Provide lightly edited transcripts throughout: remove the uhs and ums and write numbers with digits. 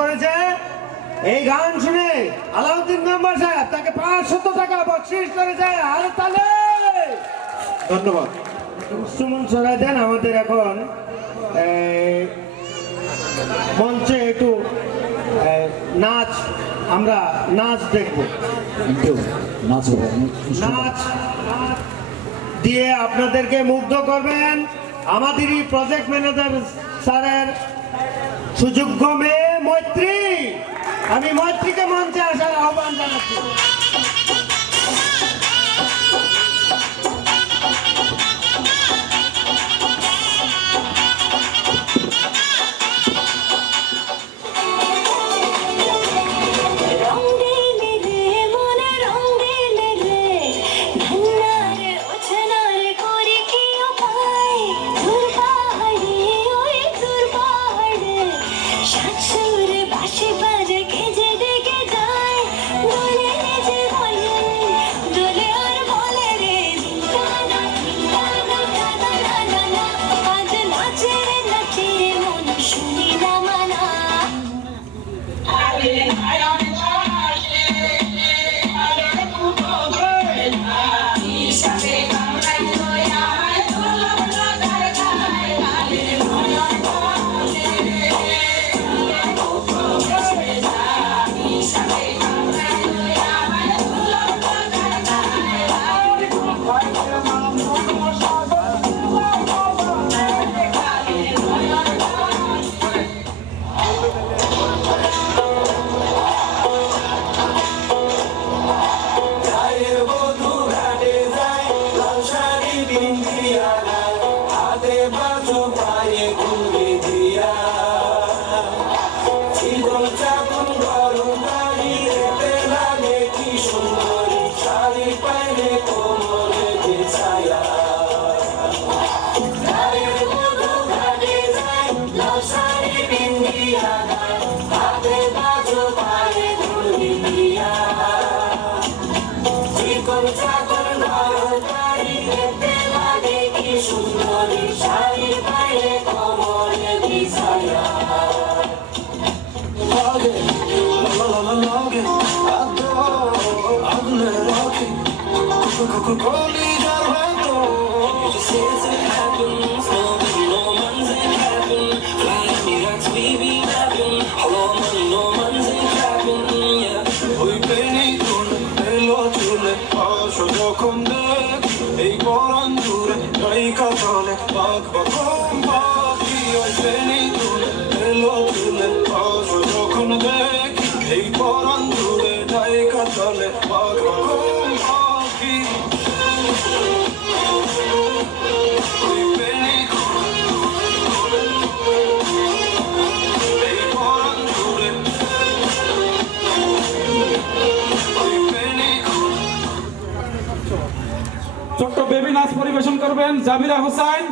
করেছে। এই গান শুনে আলাউদ্দিন মেম্বার সাহেব তাকে 500 টাকা বকশিশ করেছে। আর তাহলে ধন্যবাদ। সুমন সরাই দেন। আমাদের এখন মঞ্চে একটু নাচ, আমরা নাচ দেখব। নাচ দিয়ে আপনাদেরকে মুগ্ধ করবেন আমাদেরই প্রজেক্ট ম্যানেজার স্যারের সুযোগ্য মেয়ে মৈত্রী। আমি মৈত্রীকে মঞ্চে আসার আহ্বান জানাচ্ছি। ছোট্ট বেবি নাচ পরিবেশন করবেন জামিরা হোসেন,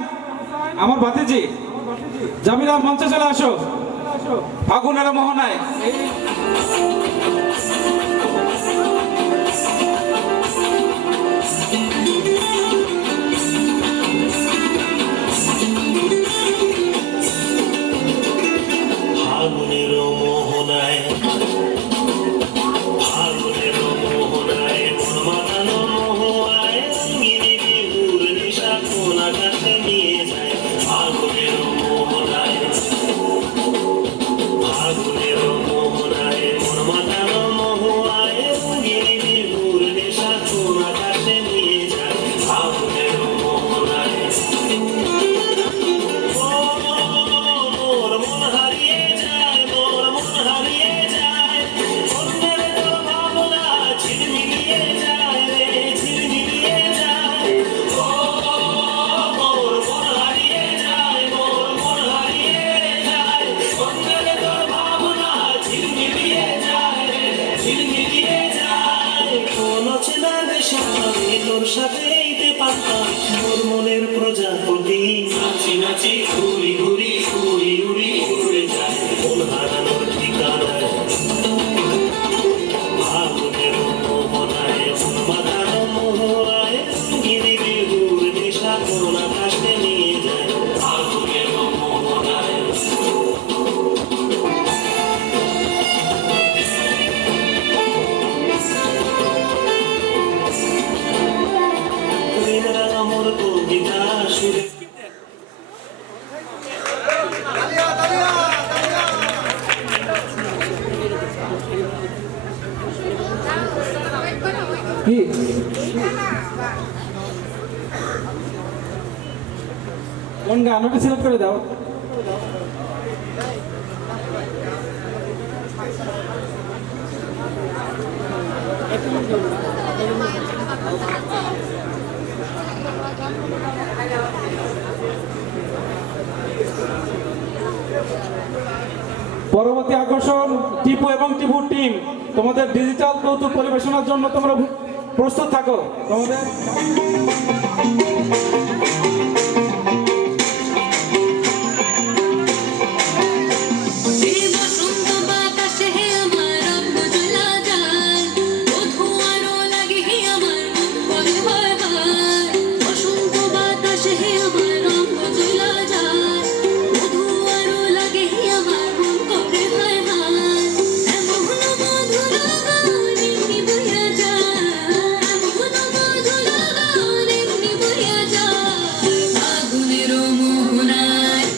আমার ভাতিজি। জামিরা মঞ্চে চলে আসো। ফাগুনের মোহনায় মনের প্রজাপতি নাচি নাচি ঘুরি ঘুরি উড়ি উড়ি উড়ে যায় মন হারানোর ঠিকানায়। ফাগুনের মোহনায় মন মাতানো মোহরায় গিরি বিহুর নেশা কোন আকাশে নিয়ে যায়। ফাগুনের মোহনায় কি কোন গান ওটা সিলেক্ট করে দাও। পরবর্তী আকর্ষণ টিপু এবং টিপু টিম, তোমাদের ডিজিটাল কৌতুক পরিবেশনার জন্য তোমরা প্রস্তুত থাকো। তোমাদের বসন্ত বাতাসে হে আমার রঙ্গ জ্বলা যায়, বধূ আরো লাগে হে আমার মন করে হয় হয়। বসন্ত বাতাসে হে আমার রঙ্গ জ্বলা যায়, বধূ আরো লাগে হে আমার মন করে হয় হয়। এমন মধুর গান এমনি বইয়া যায়, এমন মধুর গান এমনি বইয়া যায়। ফাগুনের মোহনায়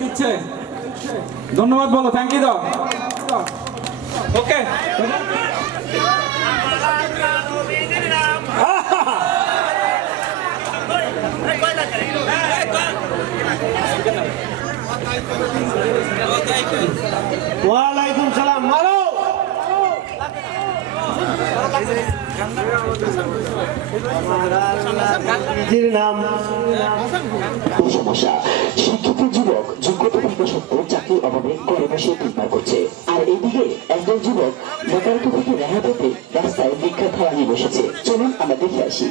দিচ্ছে, ধন্যবাদ বলো, থ্যাংক ইউ দাও। ওকে ওয়ালাইকুম সালাম। মারো নিজের নাম সমস্যা শিক্ষিত যুবক যোগ্যতা থাকা সত্ত্বেও চাকরির অভাবে ঘরে বসে চিন্তা করছে, আর এইদিকে একজন যুবক বেকারত্ব থেকে রেহাই পেতে রাস্তায় ভিক্ষা খাওয়া নিয়ে বসেছে। চলুন আমরা দেখে আসি।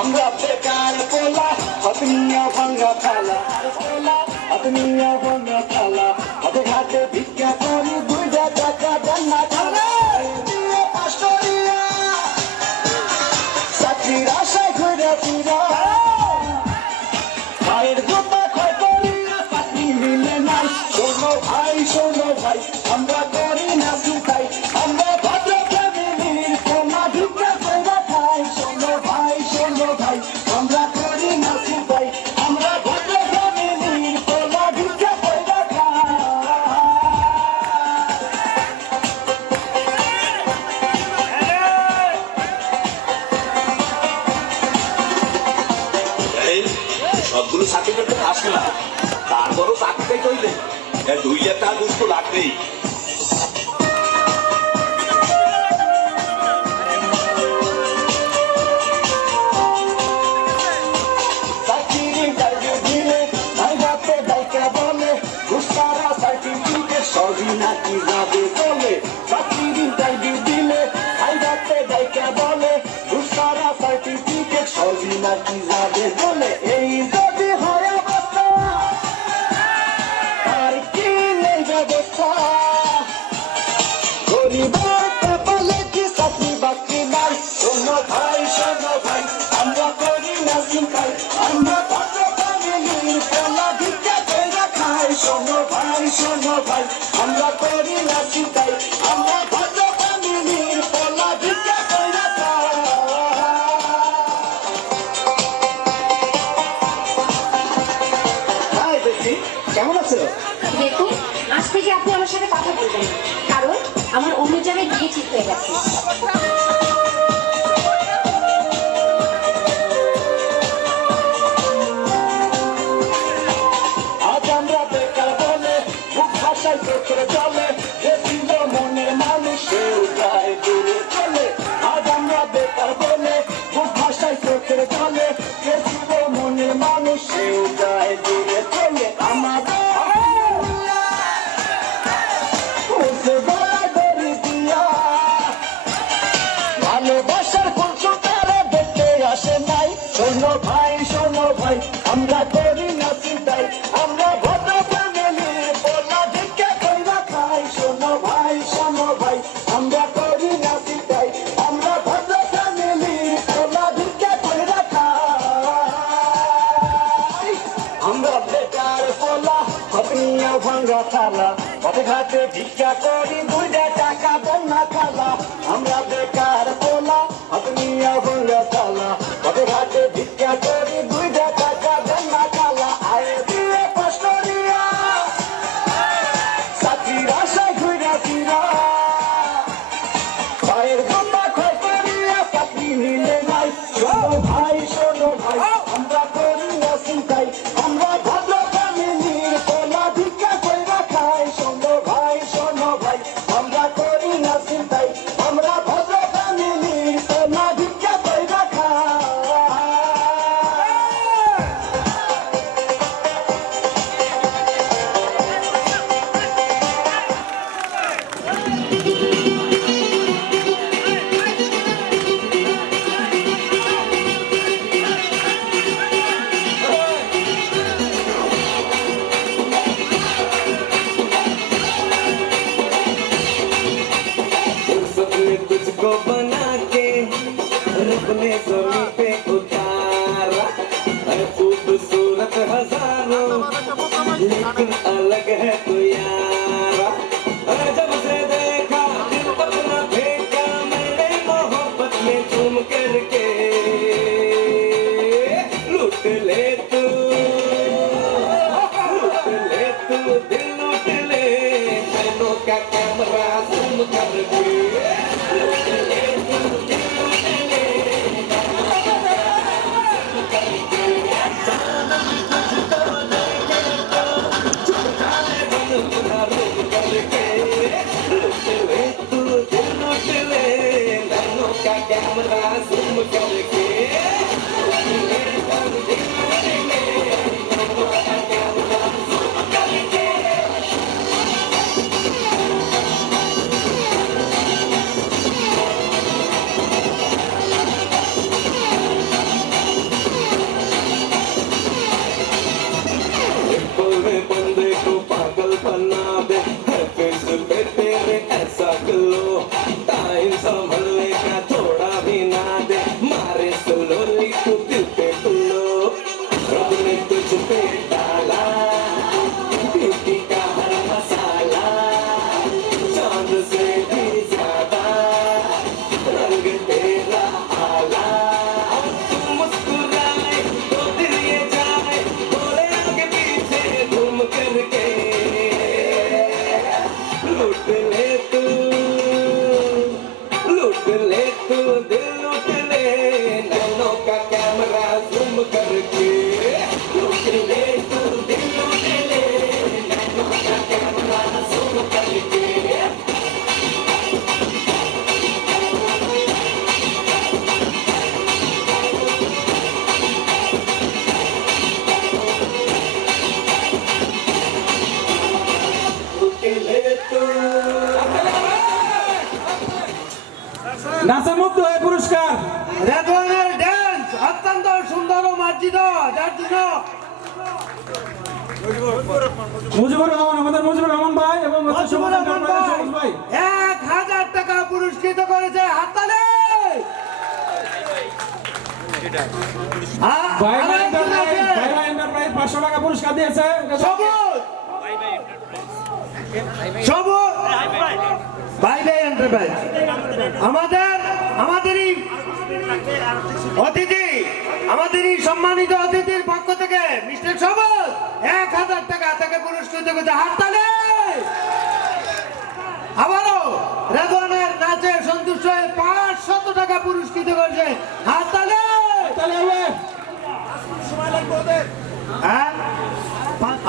আমরা বেকার ভাঙা থালা আপনি ভাঙা থালা হাতে ঘাটে ভিক্ষা করি 2 টাকা দেন না থালা চাকরির আশায় ঘুরে ফিরা ভাইয়ের গোপা ক্ষয় করি চাকরি মিলে নাই শোনো ভাই আমরা করি না চিন্তাই আমরা ভদ্র ফ্যামিলির কোনা ভিক্ষা কইরা খাই শোনো ভাই আমরা করি না চিন্তাই আমরা ভদ্র ফ্যামিলির কোনা ভিক্ষা কইরা খাই এই সবগুলো সার্টিফিকেট আসে না তারপরও চাকরিটাই কইলে 2 লাখ টাকা ঘুষ তো লাগবেই সবই নাকি যাবে বলে চাকরির ইন্টারভিউ দিলে আইরাতে ডাইকা বলে ঘুষারা সার্টিফিকেট সবই নাকি যাবে বলে এই যদি হয় অবস্থা আর কি নেই ব্যবস্থা গরিবের কপালে কি চাকরি বাকরি নাই শোনো ভাই আমরা করি না চিন্তাই আমরা ভদ্র ফ্যামিলির কোলা ভিক্ষা কইরা খাই শোনো ভাই আমরা করি না চিন্তাই আমরা ভদ্র ফ্যামিলির কোলা ভিক্ষা কইরা খাই হাই বেটি কেমন আছো দেখুন আজ থেকে আপনি আমার সাথে কথা বলবেন না কারণ আমার অন্য জায়গায় বিয়ে ঠিক হয়ে গেছে আজ আমরা বেকার বলে বুক ভাষায় চোখের জলে যে ছিল মনের মানুষের গায়ে দূরে চলে আজ আমরা বেকার বলে বুক ভাষায় চোখের জলে যে ছিল মনের মানুষের গায়ে দূরে চলে আমাদের ভালোবাসার কোন তারা দেখতে আসে নাই শোনো ভাই আমরা করি না চিন্তাই আমরা ভদ্র ফ্যামিলির বলা ভিক্ষা কইরা খাই শোনো ভাই আমরা করি না চিন্তাই আমরা ভদ্র ফ্যামিলির বলা ভিক্ষা কইরা খাই আমরা বেকার বলা আপনি ভাঙা থালা পথে ঘাটে ভিক্ষা করি 2 টাকা দেন না খালা আমরা বেকার বলা আপনি ভাঙা থালা পথে ঘাটে ভিক্ষা করি 2 টাকা দেন না খালা আয়ে দিয়ে পাশরিয়া চাকরির আশায় ঘুরে ফিরা ভাইয়ের গোপা ক্ষয় করিয়া চাকরি মিলে নাই শোনো ভাই আমরা করি না চিন্তাই আমরা ভদ্র ফ্যামিলির কোলা ভিক্ষা কইরা খাই শোনো ভাই আমরা করি না চিন্তাই আমরা ভদ্র ফ্যামিলির কোলা ভিক্ষা কইরা খাই सपने तुझको बना के रब ने ज़मीं पे उतारा है खूबसूरत हजारों लेकिन अलग है तू यारा जब से देखा दिल अपना फेंका मैंने मोहब्बत में झूम करके लूट ले तू दिल लूट ले नैनों का कैमरा जूम करके कैमरा जूम करके মুজিবুর রহমান, আমাদের মুজিবুর রহমান ভাই এবং মুজিবুর রহমান ভাই সবুজ ভাই 1000 টাকা পুরস্কৃত করেছে, হাততালি। ভাইবা এন্টারপ্রাইজ 500 টাকা পুরস্কার দিয়েছে। সবুজ ভাই এন্টারপ্রাইজ আমাদেরই অতিথি, আমাদেরই সম্মানিত অতিথির পক্ষ থেকে মিস্টার সবুজ 1000 টাকা তাকে পুরস্কৃত করেছে, হাততালি। আবারও রেদওয়ানের নাচে সন্তুষ্ট হয়ে 500 টাকা পুরস্কৃত করেছে, হাততালি। হ্যাঁ,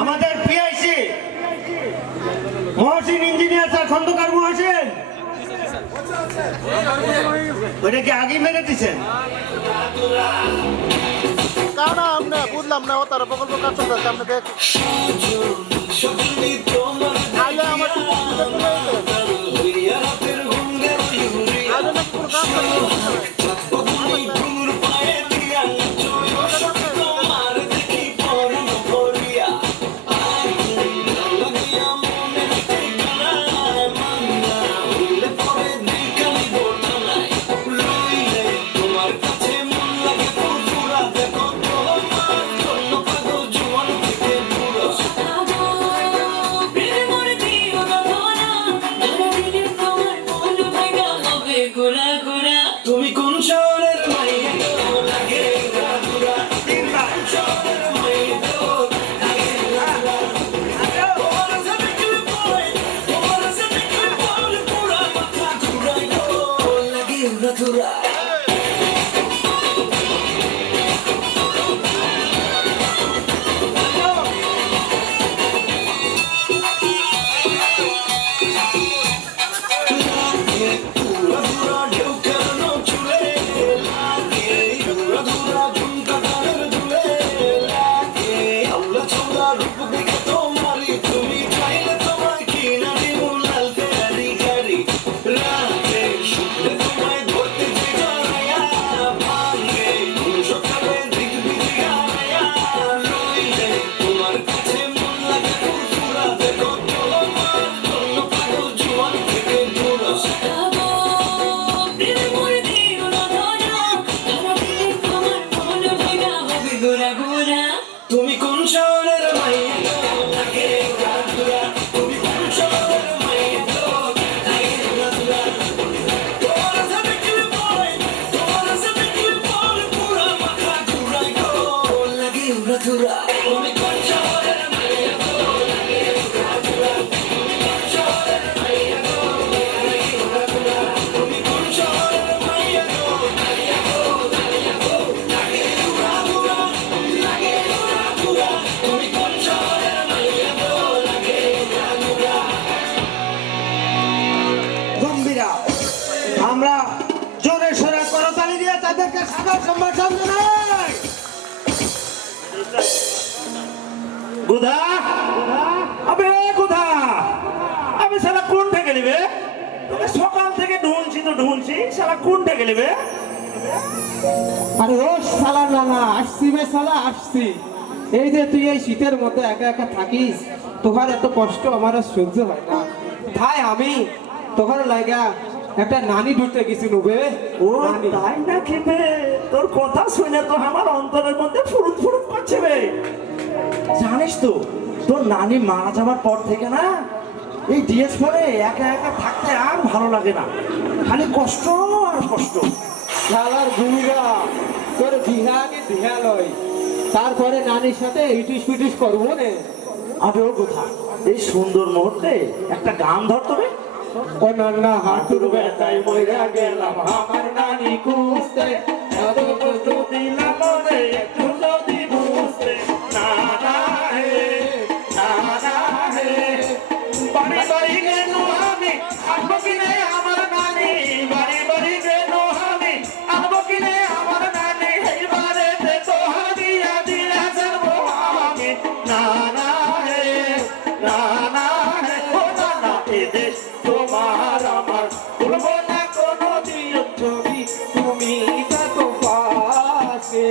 আমাদের PIC Mohsin engineer sir, Khandakar Mohsin, ওইটা কি আগে মেরে দিচ্ছেন? কারণ আমরা বুঝলাম না ও তার প্রকল্প কাজ চলতেছে আমরা দেখ আইলে আমার আইলে নাকি কোনো কাজ তুমি কোন শহরের মাইয়া গো, লাগে ঘোরা ঘোরা। শহরের মাইয়া গো, লাগে ঘোরা ঘোরা। তোমার সাথে কি বলে, তোমার সাথে কি বলে, পুরা মাথা ঘুরাই গো, লাগে ঘোরা ঘোরা। তুমি কোন শহরের মাইয়া গো, লাগে ঘোরা ঘোরা। তুমি কোন শহরের মাইয়া গো, লাগে ঘোরা ঘোরা। তোমার সাথে কি বলে, তোমার সাথে কি বলে, পুরা মাথা ঘুরাই গো, লাগে ঘোরা ঘোরা। তুমি কোন শহরের মাইয়া গো, লাগে ঘোরা ঘোরা। তুমি কোন শহরের মাইয়া গো, লাগে ঘোরা ঘোরা। তুমি কোন শহরের মাইয়া গো, লাগে ঘোরা ঘোরা। লাগে ঘোরা ঘোরা। তুমি কোন শহরের মাইয়া গো, লাগে ঘোরা ঘোরা। গম্ভীরা, আমরা জোরে সোরে করতালি দিয়ে তাদেরকে সাদর সম্ভাষণ জানাই। গুধা আবে গুধা আমি সারা কোন থেকে নিবে তোকে সকাল থেকে ঢুনছি সারা কোন থেকে নিবে আরে ও শালা নানা আসছি বে শালা আসছি। এই যে তুই এই শীতের মধ্যে একা একা থাকিস, তোর এত কষ্ট আমার আর সহ্য হয় না। তাই আমি তোর লাগা একটা নানি ঢুকতে গেছি নুবে। ও তাই না খেবে তোর কথা শুনে তো আমার অন্তরের মধ্যে ফুরুত ফুরুত করছে বে। জানিস তো তোর নানি মারা যাওয়ার পর থেকে না এই ডিএস পরে একা একা থাকতে আর ভালো লাগে না, খালি কষ্ট আর কষ্ট। শালার বুড়িরা তোর বিহাগে বিহা লয়, তারপরে নানির সাথে ইটিস পিটিস করবো নে। আবে ও কথা এই সুন্দর মুহূর্তে একটা গান ধরতো বে। ও নান্না হাঁটুর ব্যথায় মইরা গেলাম আমার নানি খুঁজতে, এত কষ্ট দিলাম রে একটু যদি বুঝতে। না না হে না না হে বাড়ি বাড়ি গেল আমি আসবো কিনে আমার নানি, বাড়ি বাড়ি গেল আমি আসবো কিনে আমার নানি, এইবারে তো হাদিয়া দিলে যাবো আমি। না না হে না না হে ও না না এ দেশ তোমার আমার ভুলবো না কোনো দিন, ছবি তুমি থাকো পাশে।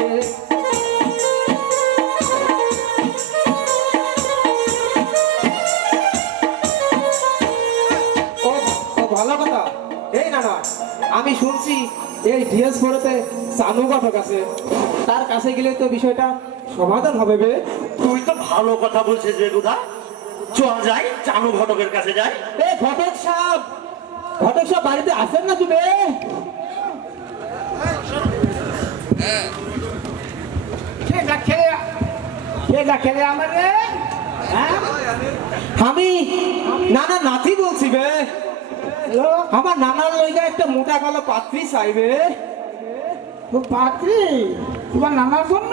শুনছি এই ডিএস ফোরেতে চানু ঘটক আছে, তার কাছে গেলে তো বিষয়টা সমাধান হবে বে। তুই তো ভালো কথা বলছিস রে গুধা, চল যাই চানু ঘটকের কাছে যাই। এ ঘটক সাহেব বাড়িতে আছেন না তুমি? আমি নানা নাতি বলছি বে। আমার নানার লইগা একটা মোটা কালো পাত্রী চাইবে। পাত্রী তোমার নানার জন্য?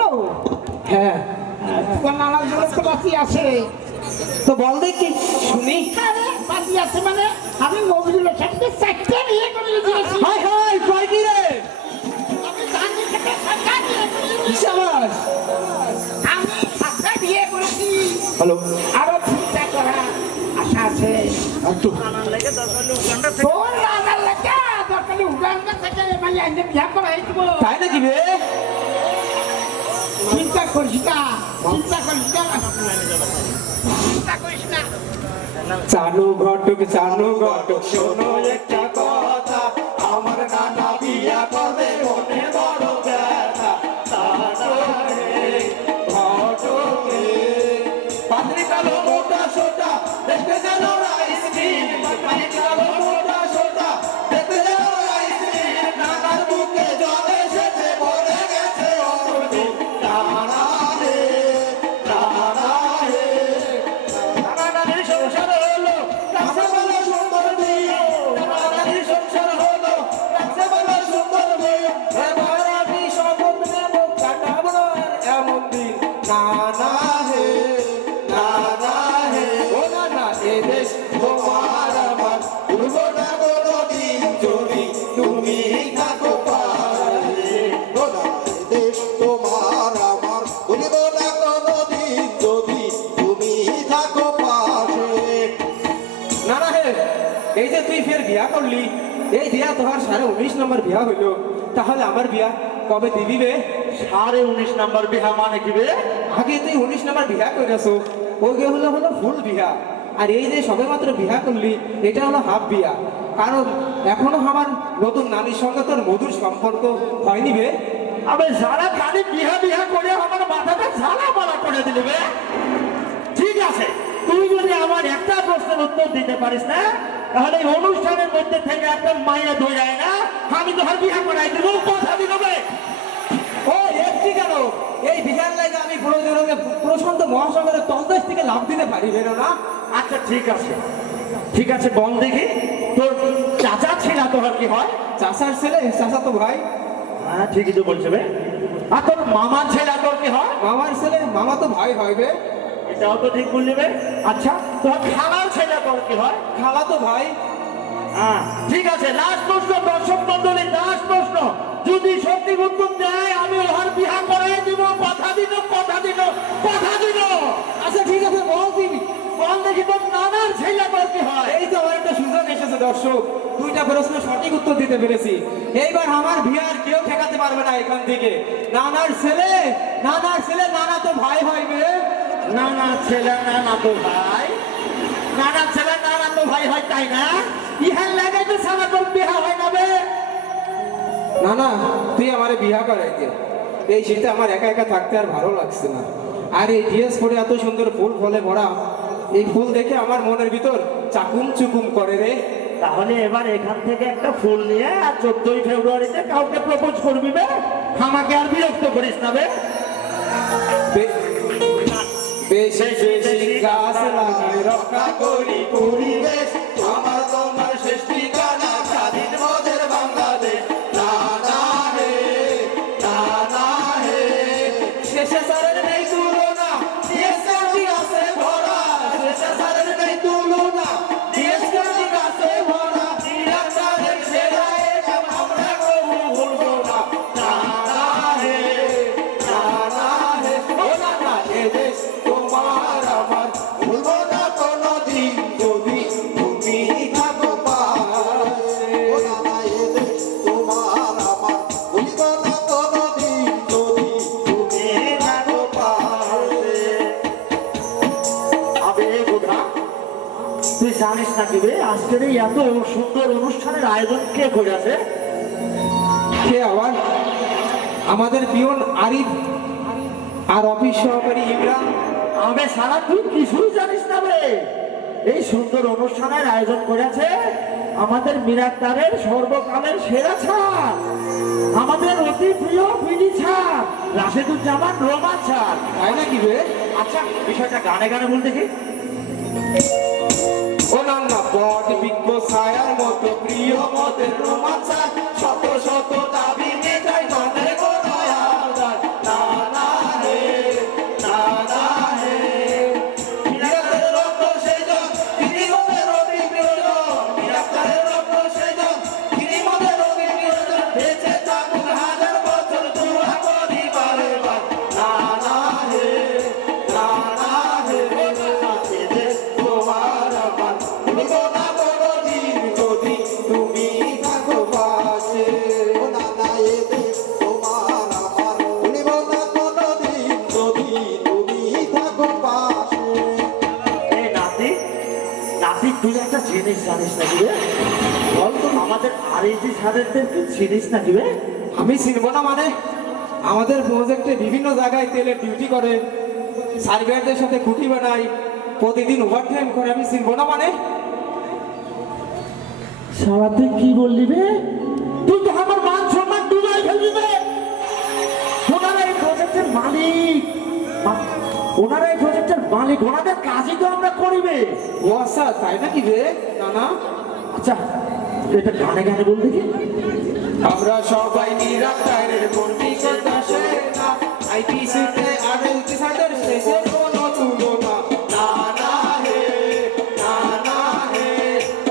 হ্যাঁ, তোমার নানার জন্য তো পাত্রী আছে। তো বল দেখি শুনি। আরে, পাত্রী আছে মানে আমি নবীর সাথে 4টা বিয়ে করে দিয়েছি। হাই হাই কয় কি রে? আমি জানি থেকে 4টা বিয়ে করে দিয়েছি। শাবাশ। আমি 4টা বিয়ে করেছি। হ্যালো, আরো 3টা করা আশা আছে। একটু তোর নানার লেগে দরকারি উগান্ডা থেকে মানে আইনে বিয়ে করা হয়েছিল। তাই নাকি বে? চিন্তা করিস না, চিন্তা করিস না, চিন্তা করিস না। চানু ঘটক শোনো একটা কথা, আমার নানা বিয়া করবে মনে বড় ব্যথা। পাত্রী কালো মোটা সোটা দেখতে যেন রাইস ক্রিম, পাত্রী কালো মোটা সোটা দেখতে যেন রাইস ক্রিম, নানার মুখে জল এসেছে ভরে গেছে অমৃত। নানা রে, নানা রে, নানার সংসার হলো কাছে বলো সুন্দর মেয়ে, নানার সংসার হলো কাছে বলো সুন্দর মেয়ে, এবার আমি শপথ নেব কাটাবো না এমন দিন। নানা হে, নানা হে, ও নানা এ দেশ তোমার আমার, ভুলবো না কোনোদিন যদি তুমি থাকো পাশে। ও নানা এ দেশ তোমার আমার, ভুলবো না কোনোদিন যদি তুমি থাকো পাশে। নানা হে, এই যে তুই ফের বিয়া করলি, এই বিয়া তোমার 19.5 নম্বর বিয়া হইলো, তাহলে আমার বিয়া কবে দিবি বে? 19.5 নাম্বার বিহা মানে কি বে? আগে তুই 19 নম্বর বিয়া করেছো, ওই হলো ফুল বিয়া, আর এই যে সবে মাত্র বিয়া করলি এটা হলো হাফ বিয়া। কারণ এখনো আমার নতুন নানির সঙ্গে তোর মধুর সম্পর্ক হয়নি বে। আবে যারা খালি বিহা বিহা করে আমার মাথাটা ঝালাপালা করে দিলি বে। ঠিক আছে, তুই যদি আমার একটা প্রশ্নের উত্তর দিতে পারিস না, তাহলে এই অনুষ্ঠানের মধ্যে থেকে একটা মাইয়া ধরে যায় না, আমি তো আর বিহা করাই দিব, কথা দিল বে। ও একটি কেন, এই বিহার লাগে আমি প্রয়োজনে প্রশান্ত মহাসাগরের তলদেশ থেকে লাভ দিতে পারি বেরো না। আচ্ছা ঠিক আছে বল দেখি, তোর চাচা ছিল তোর কি হয়? চাচার ছেলে, চাচা তো ভাই। হ্যাঁ ঠিকই তো বলছে বে। আর তোর মামার ছেলে তোর কি হয়? মামার ছেলে, মামা তো ভাই হয় বে। এটাও তো ঠিক বললি বে। আচ্ছা তোর খালার ছেলে তোর কি হয়? খালা তো ভাই। হ্যাঁ ঠিক আছে, লাস্ট প্রশ্ন, দর্শক মন্ডলী, লাস্ট প্রশ্ন, যদি সত্যি উত্তর দেয় আমি ওহার বিহা করাই দিব, কথা দিল। আচ্ছা ঠিক আছে, বল দিবি। বল দেখি তোর নানার ছেলে তোর কি হয়? এই তো আমার একটা সুযোগ এসেছে দর্শক, 2টা প্রশ্ন সঠিক উত্তর দিতে পেরেছি। এইবার আমার বিয়ার কেউ ঠেকাতে পারবে না এখান থেকে। নানার ছেলে, নানা তো ভাই হইবে। নানার ছেলে নানা তো ভাই, নানার ছেলে নানা তো ভাই হয়, তাই না? ইহার লাগাই তো সারা তোর বিহা হয় না বে। নানা তুই আমারে বিয়া করাই দে, এই শীতে আমার একা একা থাকতে আর ভালো লাগছে না। আর এই ড্রেস পরে এত সুন্দর ফুল ফলে ভরা, এই ফুল দেখে আমার মনের ভিতর চাকুম চুকুম করে রে। তাহলে এবার এখান থেকে একটা ফুল নিয়ে আর 14ই ফেব্রুয়ারিতে কাউকে প্রপোজ করবি বে, আমাকে আর বিরক্ত করিস না বে। বেশি বেশি গাছ লাগিয়ে রক্ষা করি পরিবেশ, আমার তোমার শেষ ঠিকানা স্বাধীন মোদের বাংলাদেশ। নানা হে, নানা হে, শেষে সারের নেই তুলনা, ডিএসকার্ডি গাছে ভরা, শেষে সারের নেই তুলনা, ডিএসকার্ডি গাছে ভরা, নিরাকারের সেরা একাম আমরা কবু ভুলবো না। নানা হে, নানা হে, ও নানা এ দেশ তোমার আমার, ভুলবো না কোনোদিন যদি তুমি থাকো পাশে। ও নানা এ দেশ তোমার আমার, ভুলবো না কোনোদিন যদি তুমি থাকো পাশে। আবে বোধা, তুই জানিস না কি বে, আজকের এই এত সুন্দর অনুষ্ঠানের আয়োজন কে করেছে? কে আবার? আমাদের পিয়ন আরিফ আর অফিস সহকারী ইমরান। আবে সারা তুই কিছুই জানিস না রে। এই সুন্দর অনুষ্ঠানের আয়োজন করেছে আমাদের মিরাক্তারের সর্বকালের সেরা ছাড়, আমাদের অতি প্রিয় বিডি ছাড় রাশেদুজ্জামান রোমান ছাড়। তাই নাকি রে? আচ্ছা বিষয়টা গানে গানে বল দেখি। ও না না বট বৃক্ষ ছায়ার মতো প্রিয় মতের রোমাঞ্চা, শত শত দাবি মেটাই মনে কোনো আবদার। না না হে, না না হে, মিরাক্তারের রক্ত সেজন, তিনি মোদের অতি প্রিয়জন। মিরাক্তারের রক্ত সেজন, তিনি মোদের অতি প্রিয়জন। বেঁচে থাকুক হাজার বছর, দোয়া করি বারে বার। না না হে, না না হে, এ দেশ তোমার আমার, ভুলবো না কোনোদিন যদি তুমি থাকো পাশে। ও না না, এ দেশ তোমার আমার, ভুলবো না কোনোদিন যদি তুমি থাকো পাশে। এই নাতি, নাতি তুই একটা জিনিস জানিস নাকি রে? বল তো আমাদের আরিজি স্যারেদের চিনিস নাকি রে? আমি চিনবো না মানে? আমাদের প্রজেক্টে বিভিন্ন জায়গায় তেলের ডিউটি করে, সার্ভেয়ারদের সাথে খুঁটি বানাই, প্রতিদিন ওভারটাইম করে, আমি চিনবো না মানে? সারা তুই কি বললি রে? তুই তো আমার মান সম্মান ডুবাই ফেলবি রে। ওনারা এই প্রজেক্টের মালিক, ওনারা এই প্রজেক্টের মালিক, ওনাদের কাজই তো আমরা করিবে। ও আচ্ছা, তাই নাকি রে? না না, আচ্ছা এটা গানে গানে বল দেখি। আমরা সবাই নিরাকারের কর্মী কথা সেনা, আইপিসিতে আর এলটিসাদের শেষে কোনো তুলনা। না না হে, না না হে,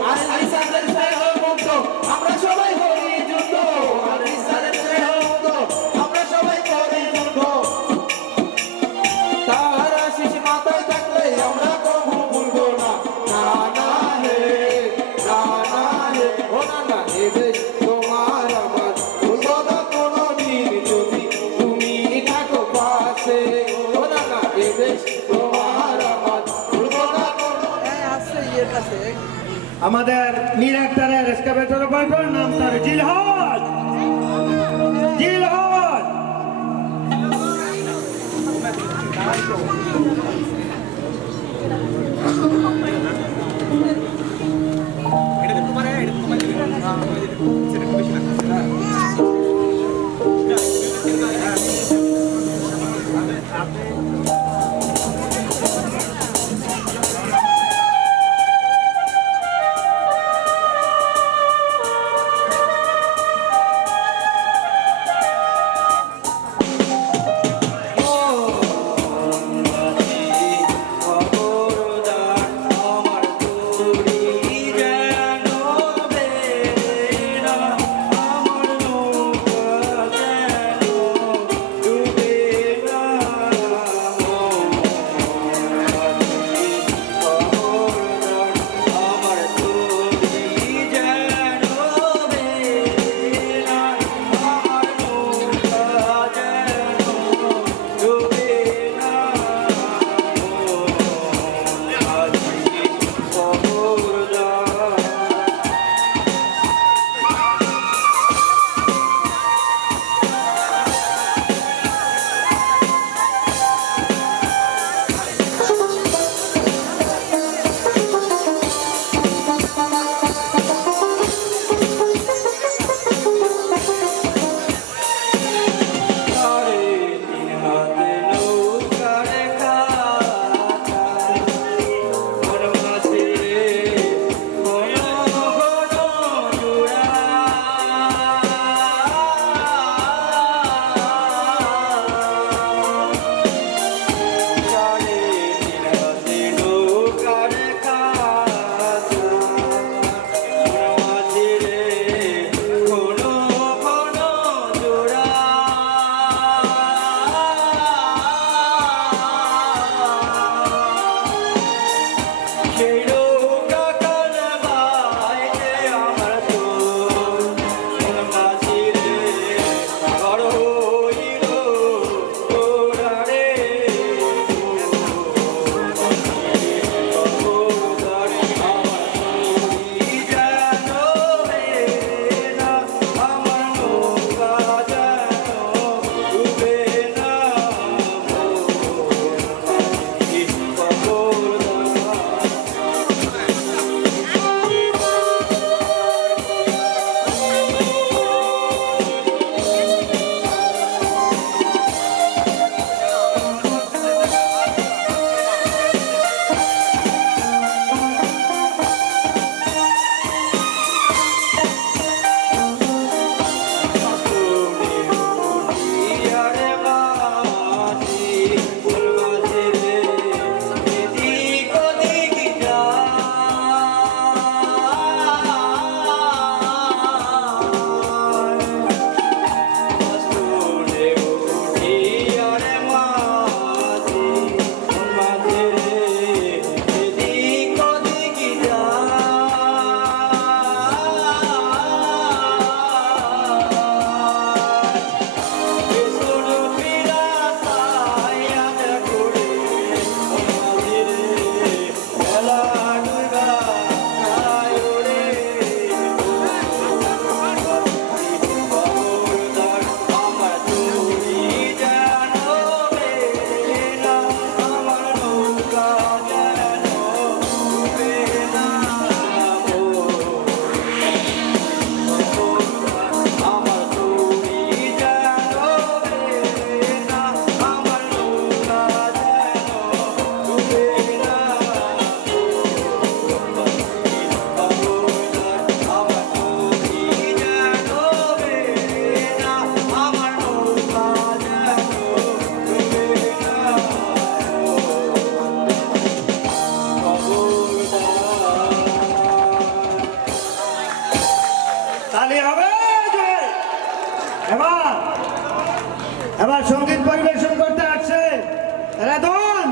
আর এলটিসাদের স্নেহ মুক্ত, আমরা সবাই করি যুদ্ধ। আর এলটিসাদের স্নেহ মুক্ত, আমরা সবাই করি যুদ্ধ। তার আশিস মাথায় থাকলে আমরা কবু ভুলবো না। না না হে, না না হে, ও না না, এ দেশ তোমার আমার, ভুলবো না কোনোদিন যদি তুমি থাকো পাশে। ও না না, এ দেশ তোমার আমার, ভুলবো না আমাদের মিরাক্তারের এক্সকাভেটর অপারেটর নাম তার জিলহদ। জিলহদ সঙ্গীত পরিবেশন করতে আসছে রাধন।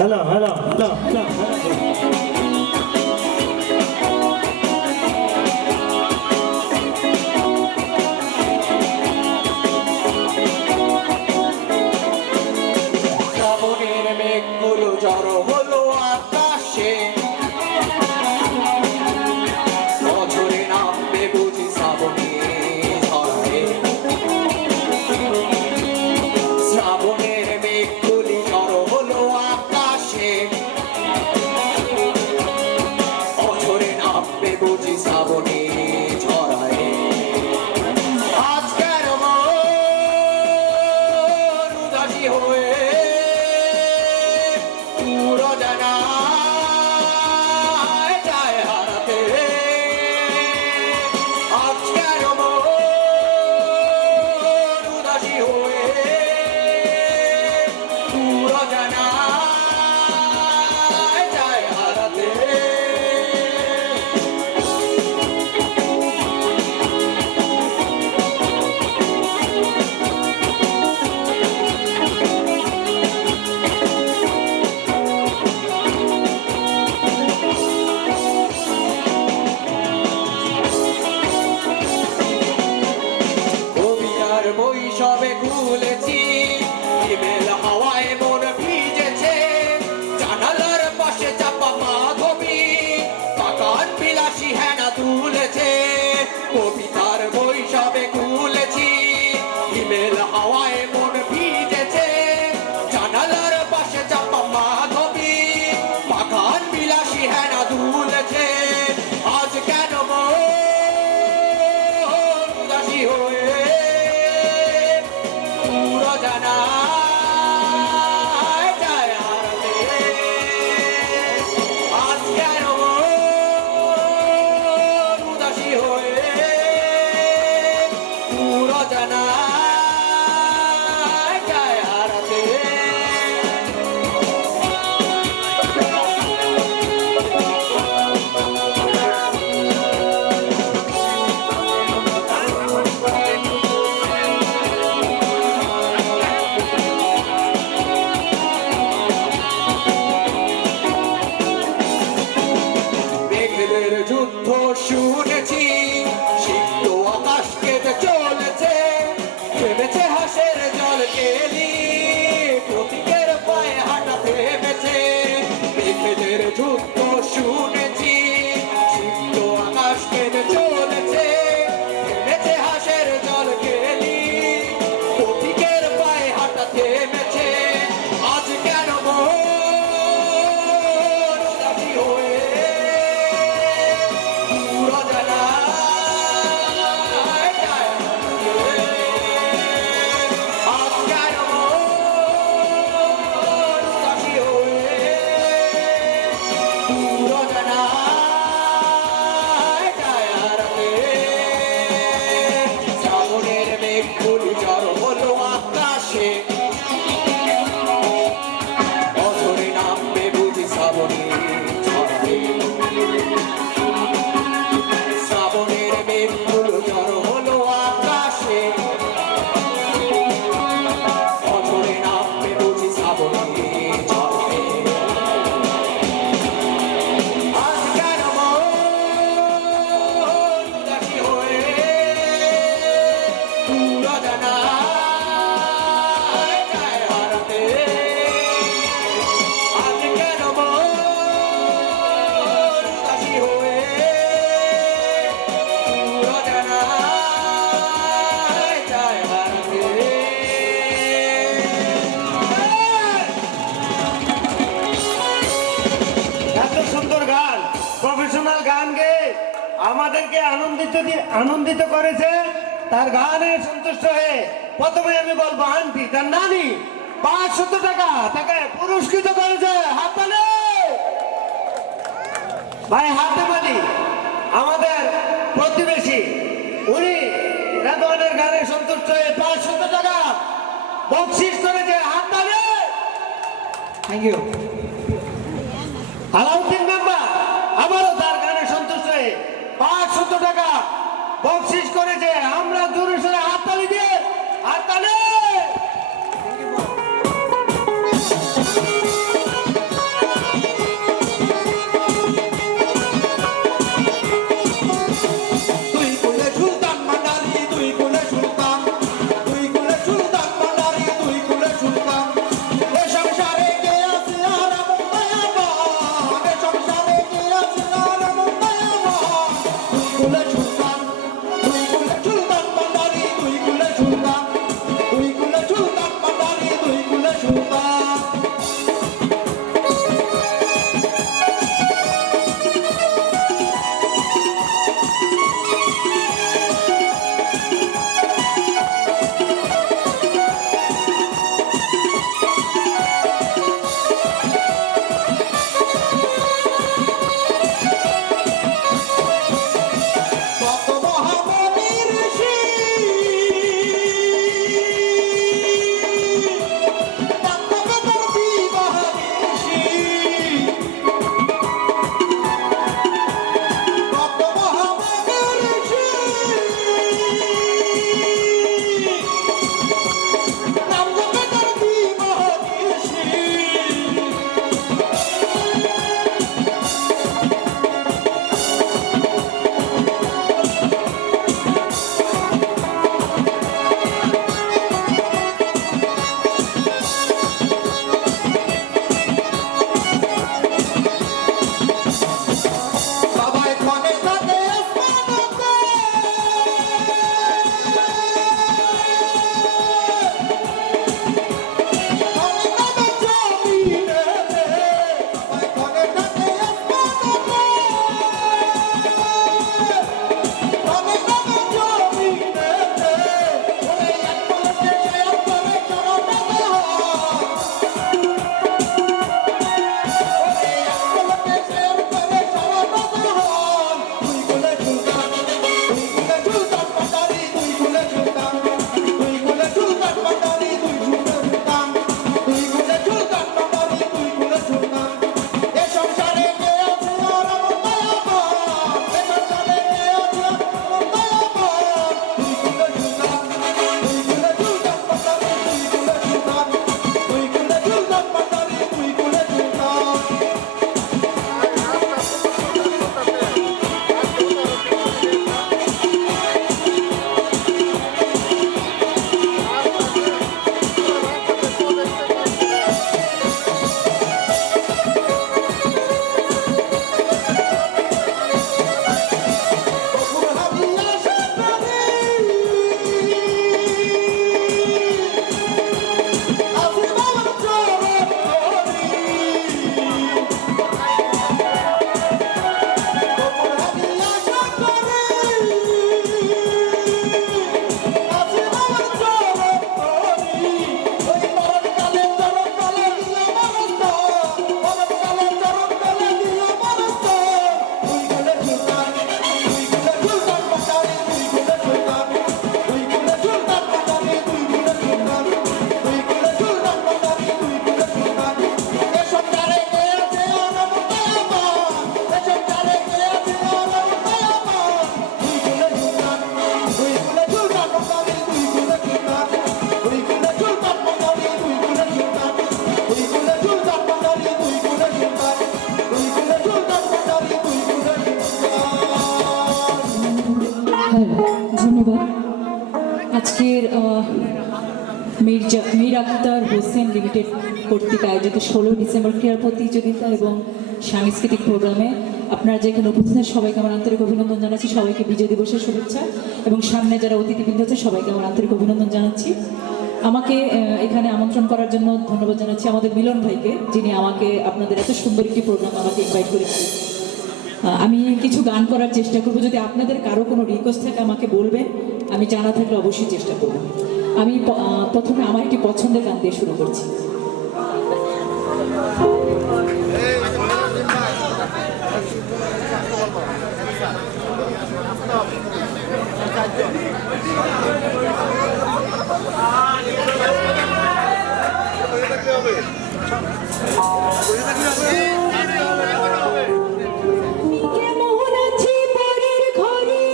Hello, hello, hello, hello. শ্রাবণের মেঘগুলো জড়ো হলো আকাশে, বছরে নামবে বুঝি শ্রাবণী ধরায়। শ্রাবণের মেঘগুলি জড়ো হলো আকাশে, বছরে নামবে বুঝি শ্রাবণী ধরায়। আজকের মন উদাসী হয়ে পুরো জানায় যায় হারাতে। কবিতার বই সবে খুলেছি হিমেল হাওয়ায় মন ভিজেছে জানালার পাশে চাপা মাধবী পাখান বিলাসী হেনা দুলেছে আজ কেন মন উদাসী হয়ে পুরো জানা যায় হারাতে আজ কেন মন উদাসী হয়ে পুরো জানা যায় হারাতে মেঘেদের যুদ্ধ শুনেছি সিক্ত আকাশ কেটে চলেছে থেমেছে হাসের জল কেলি প্রতীকের পায়ে হাঁটা থেমেছে মেঘেদের যুদ্ধ শুনেছি সিক্ত আকাশ কেটে চলেছে থেমেছে হাসের জল কেলি প্রতীকের পায়ে হাঁটা থেমেছে আজ কেন মন উদাসী হয়ে পুরো জানা যায় আজ কেন মন উদাসী হয়ে পুরো জানা যায় হারাতে শ্রাবণের মেঘগুলি জড়ো হলো আকাশে অঝরে নামবে বুঝি শ্রাবণের ঝড়ে শ্রাবণের মেঘগুলো জড়ো হলো আকাশে অঝরে নামবে বুঝি শ্রাবণের ঝড়ে আজ কেন মন উদাসী হয়ে পুরো জানা যায় হারাতে আজ কেন মন উদাসী হয়ে পুরো জানা যায় হারাতে এত সুন্দর গান প্রফেশনাল গান গেয়ে আমাদেরকে আনন্দিত করেছে তার গানে সন্তুষ্ট হয়ে প্রথমে আমি বলবো আন্টি তার নানি 500 টাকা তাকে পুরস্কৃত করেছে হাততালি ভাই হাতে মালি আমাদের প্রতিবেশী উনি রেদওয়ানের গানে সন্তুষ্ট হয়ে 500 টাকা বকশিস করেছে হাততালি থ্যাংক ইউ। আলাউদ্দিন মেম্বার আবারও তার গানে সন্তুষ্ট হয়ে 500 টাকা বকশিস করেছে আমরা জোরে সোরে হাততালি দিয়ে হাততালি তুই কুলে সুলতান মান্ডারি তুই কুলে সুলতান তুই কুলে সুলতান মান্ডারি তুই কুলে সুলতান এ সংসারে কে আছে আর মঙ্গয়ামান এ সংসারে কে আছে আর মঙ্গয়ামান তুই কুলে সুলতান মান্ডারি তুই কুলে সুলতান মান্ডারি তুই কুলে সুলতান হ্যাঁ ধন্যবাদ। আজকের মীর আক্তার হোসেন লিমিটেড কর্তৃক আয়োজিত 16 ডিসেম্বর ক্রীড়া প্রতিযোগিতা এবং সাংস্কৃতিক প্রোগ্রামে আপনারা যেখানে উপস্থিত সবাইকে আমার আন্তরিক অভিনন্দন জানাচ্ছি, সবাইকে বিজয় দিবসের শুভেচ্ছা এবং সামনে যারা অতিথিবৃন্দ আছে সবাইকে আমার আন্তরিক অভিনন্দন জানাচ্ছি। আমাকে এখানে আমন্ত্রণ করার জন্য ধন্যবাদ জানাচ্ছি আমাদের মিলন ভাইকে, যিনি আমাকে আপনাদের এত সুন্দর একটি প্রোগ্রাম আমাকে ইনভাইট করেছে। আমি কিছু গান করার চেষ্টা করব, যদি আপনাদের কারো কোনো রিকোয়েস্ট থাকে আমাকে বলবেন, আমি জানা থাকলে অবশ্যই চেষ্টা করব। আমি প্রথমে আমার একটি পছন্দের গান দিয়ে শুরু করছি। কেমন আছি পরের ঘরে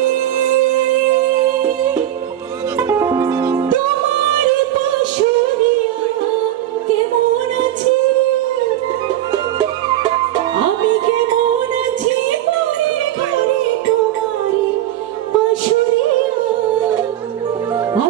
তোমার পাশুরিয়া, কেমন আছি আমি, কেমন আছি পরের ঘরে তোমার পাশুরিয়া, আর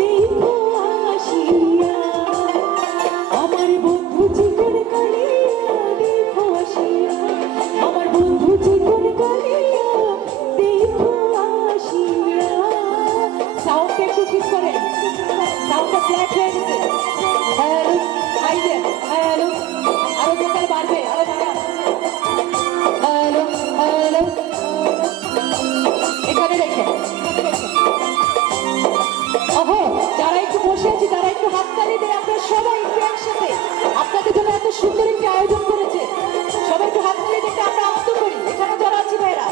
দেখো আসিয়া সুন্দর একটি আয়োজন করেছে, সবাই একটু হাত তালি দেখে আমরা আনন্দ করি। এখানে যারা আছি ভাইরা,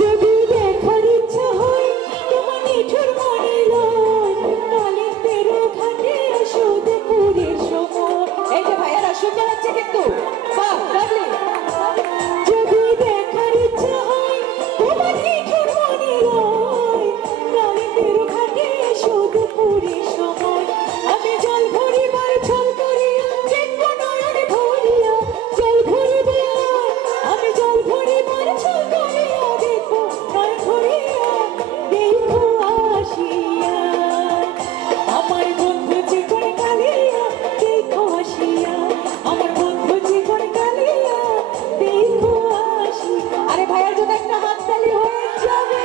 যদি দেখার ইচ্ছা হয় তোমার নিঠুর মনে লয়, কালিন্দের ঘাটে এসো দুপুরের সময়। এই যে ভাইয়ারা সুন্দর আছে কিন্তু, বাহ লাভলি। যদি দেখার ইচ্ছা হয় তোমার নিঠুর মনে লয়, কালিন্দের ঘাটে এসো দুপুরের সময়। আমি জল ভরিবার ছল করিয়া দেখবো নয়ন ভরিয়া, জল ভরিবার আমি জল ভরিবার ছল করিয়া দেখবো নয়ন ভরিয়া, দেখো আসিয়া আমার বন্ধু চিকন কালিয়া, দেখো আসিয়া আমার বন্ধু চিকন কালিয়া, দেখো আসি। আরে ভাইয়ার জন্য একটা হাততালি হয়ে যাবে।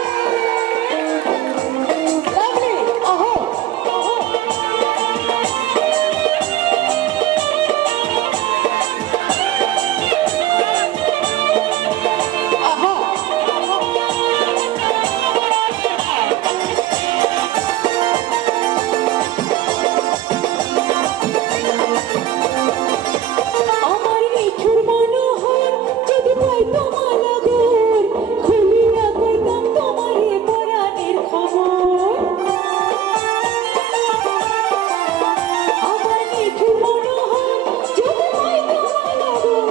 লাভলি, আহো আমার নিঠুর মনোহর যদি পাইতো মালাগর, খুলিয়া কইতাম তোমারে পরাণের খবর। আমার নিঠুর মনোহর যদি পাইতো মালাগর,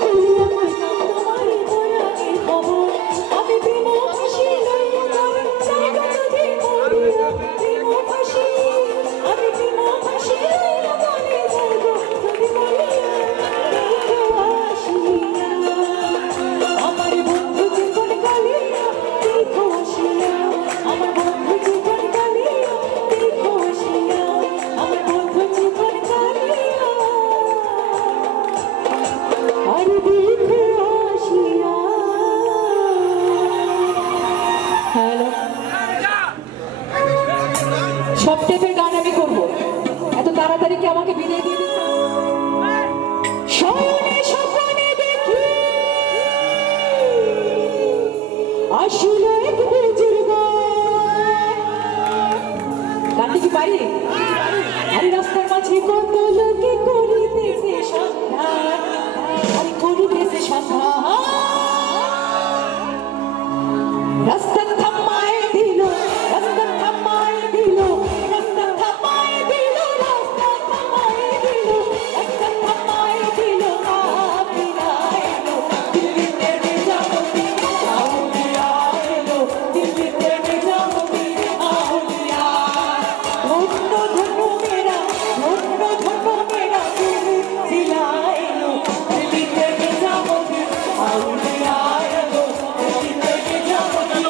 খুলিয়া কইতাম তোমারে পরাণের খবর। আমি প্রেম ফাঁসি লইয়া যাই জায়গা যদি মরিয়া, প্রেম ফাঁসি আমি প্রেম ফাঁসি লইয়া যাই জায়গা যদি মরিয়া, দেখো আসিয়া আমার বন্ধু জীবন কালিয়া, দেখো আসিয়া আমার বন্ধু জীবন কালিয়া, দেখো আসিয়া আমার বন্ধু জীবন কালিয়া, আর দেখো আসিয়া। হ্যালো, সব টাইপের গান কি পারি আরে রাস্তার মাঝে কত লোকে করিতেছে সন্ধান আরে করিতেছে সন্ধান রাস্তা থামায় দিল রাস্তা থামায় দিল রাস্তা থামায় দিল রাস্তা থামায় দিল রাস্তা থামায় দিল আপিনা এলো দিল্লিতে নিজামতি আউলিয়া এলো দিল্লিতে নিজামতি আউলিয়া ধন্য ধন্য মেরা সিলা এলো দিল্লিতে নিজামতি আউলিয়া এলো দিল্লিতে নিজামতি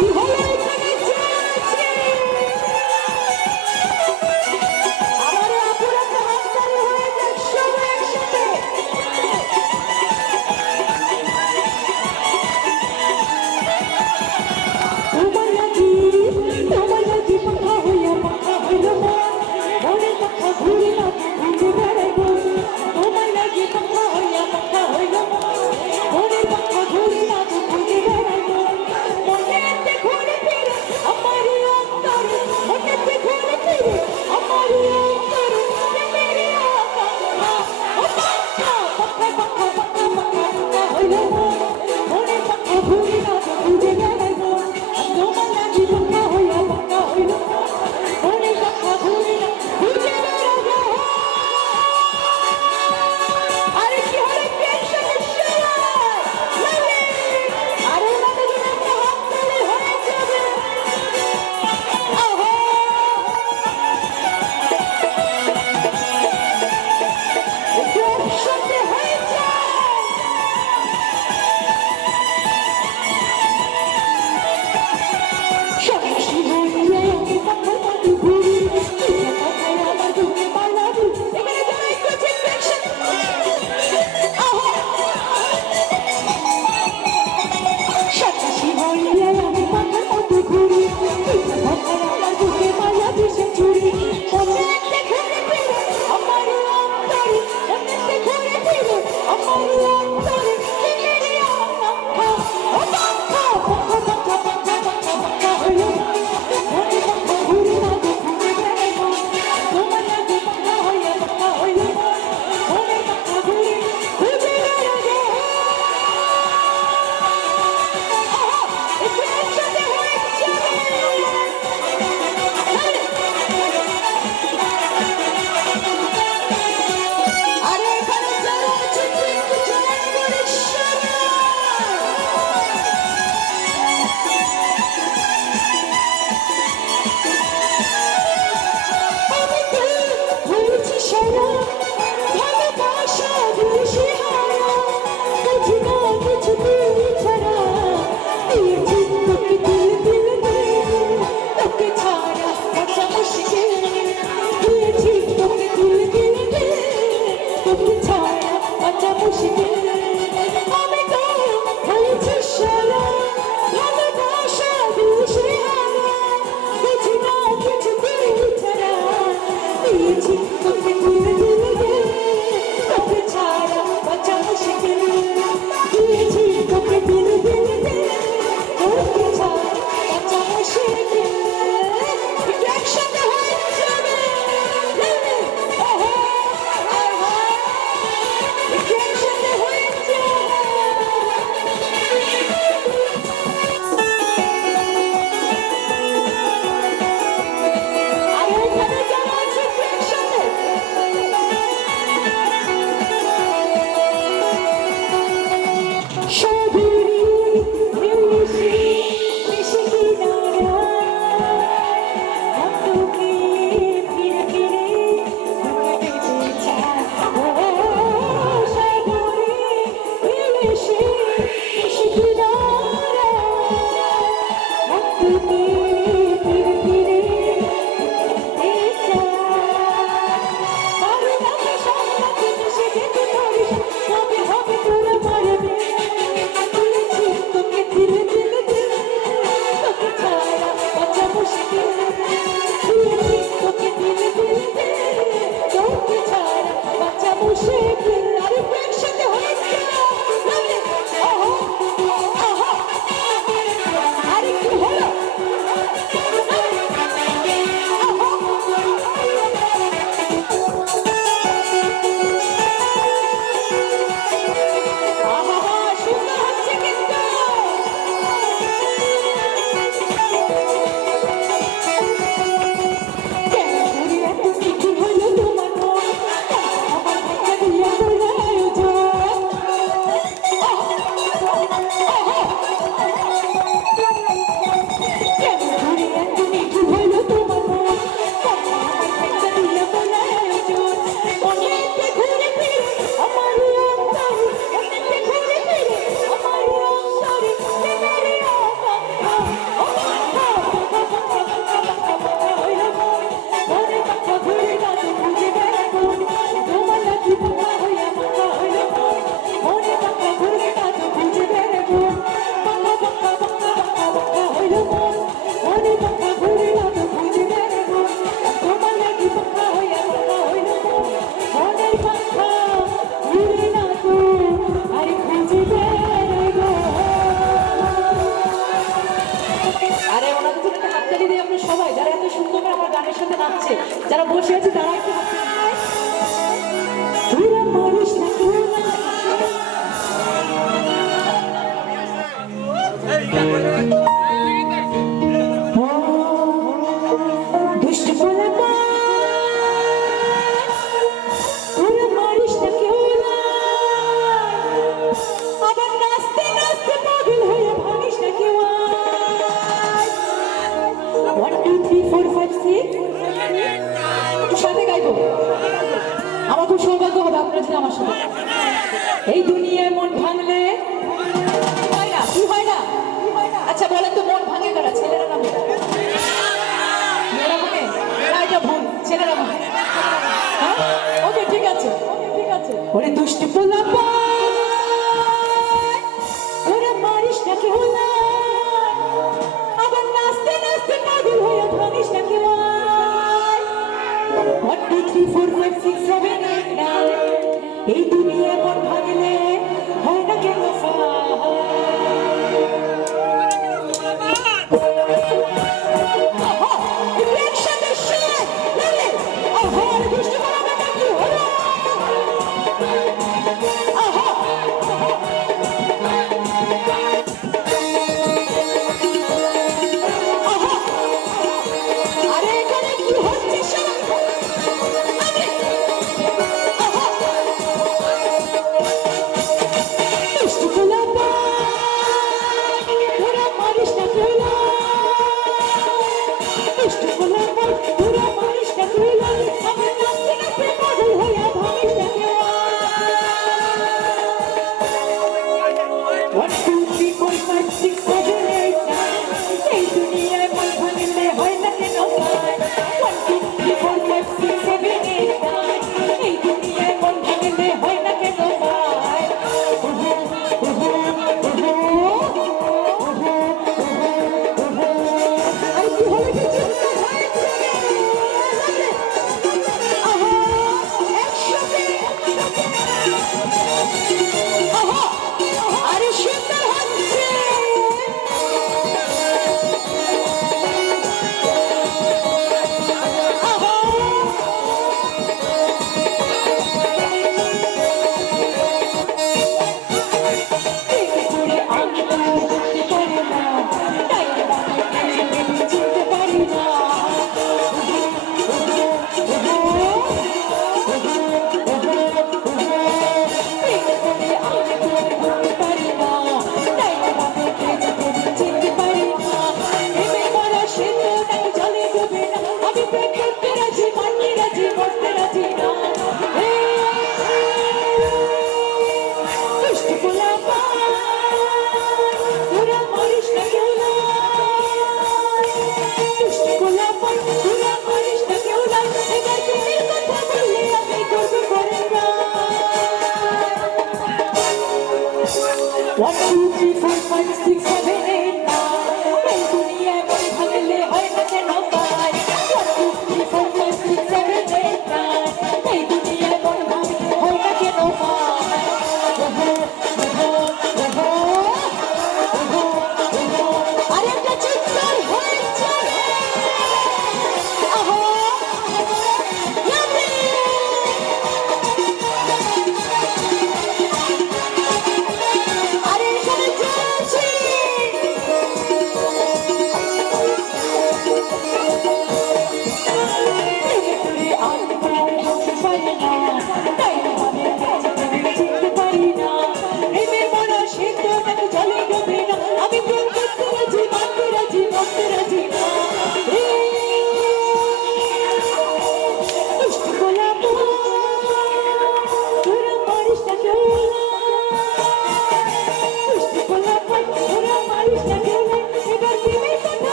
কি হলো এখানে চেয়েছে আমার অপরাধ হাততালি হয়ে যাক সবাই একসাথে তোমার লাগি পাখা হইলো মন মনের পাখা ঘুরে না ঘুরে বেড়াইবো তোমার লাগি পাখা হইলো মন মনের পাখা ঘুরে না ঘুরে বেড়াইবো মনেতে ঘুরে যারা বসে আছে তারা একটু তোরা মারিস না তোরা দুষ্ট বলে তোরা মারিস না কেউ আবার নাচতে নাচতে পাগল হয়ে ভাঙিস না কেউ 1 2 3 4 5 6 সাথে গাইবো আমার খুব সৌভাগ্য হবে আপনারা যদি আমার সাথে এই দুনিয়ায় মন ভাঙলে হয় না কি হয় না আচ্ছা বলেন তো মন ভাঙে কারা ছেলেরা না মেয়েরা ভাঙে না এটা ভুল ছেলেরা ভাঙে ওকে ঠিক আছে ওরে দুষ্ট পোলা ওরা মারিস না কেউ না আবার নাচতে নাচতে পাগল হয়ে ভাঙিস না কেউ 1 2 3 4 5 6 7 8 9 এই দুনিয়া মন ভাঙলে হয় না কেন One, two, three, four, five, six, seven.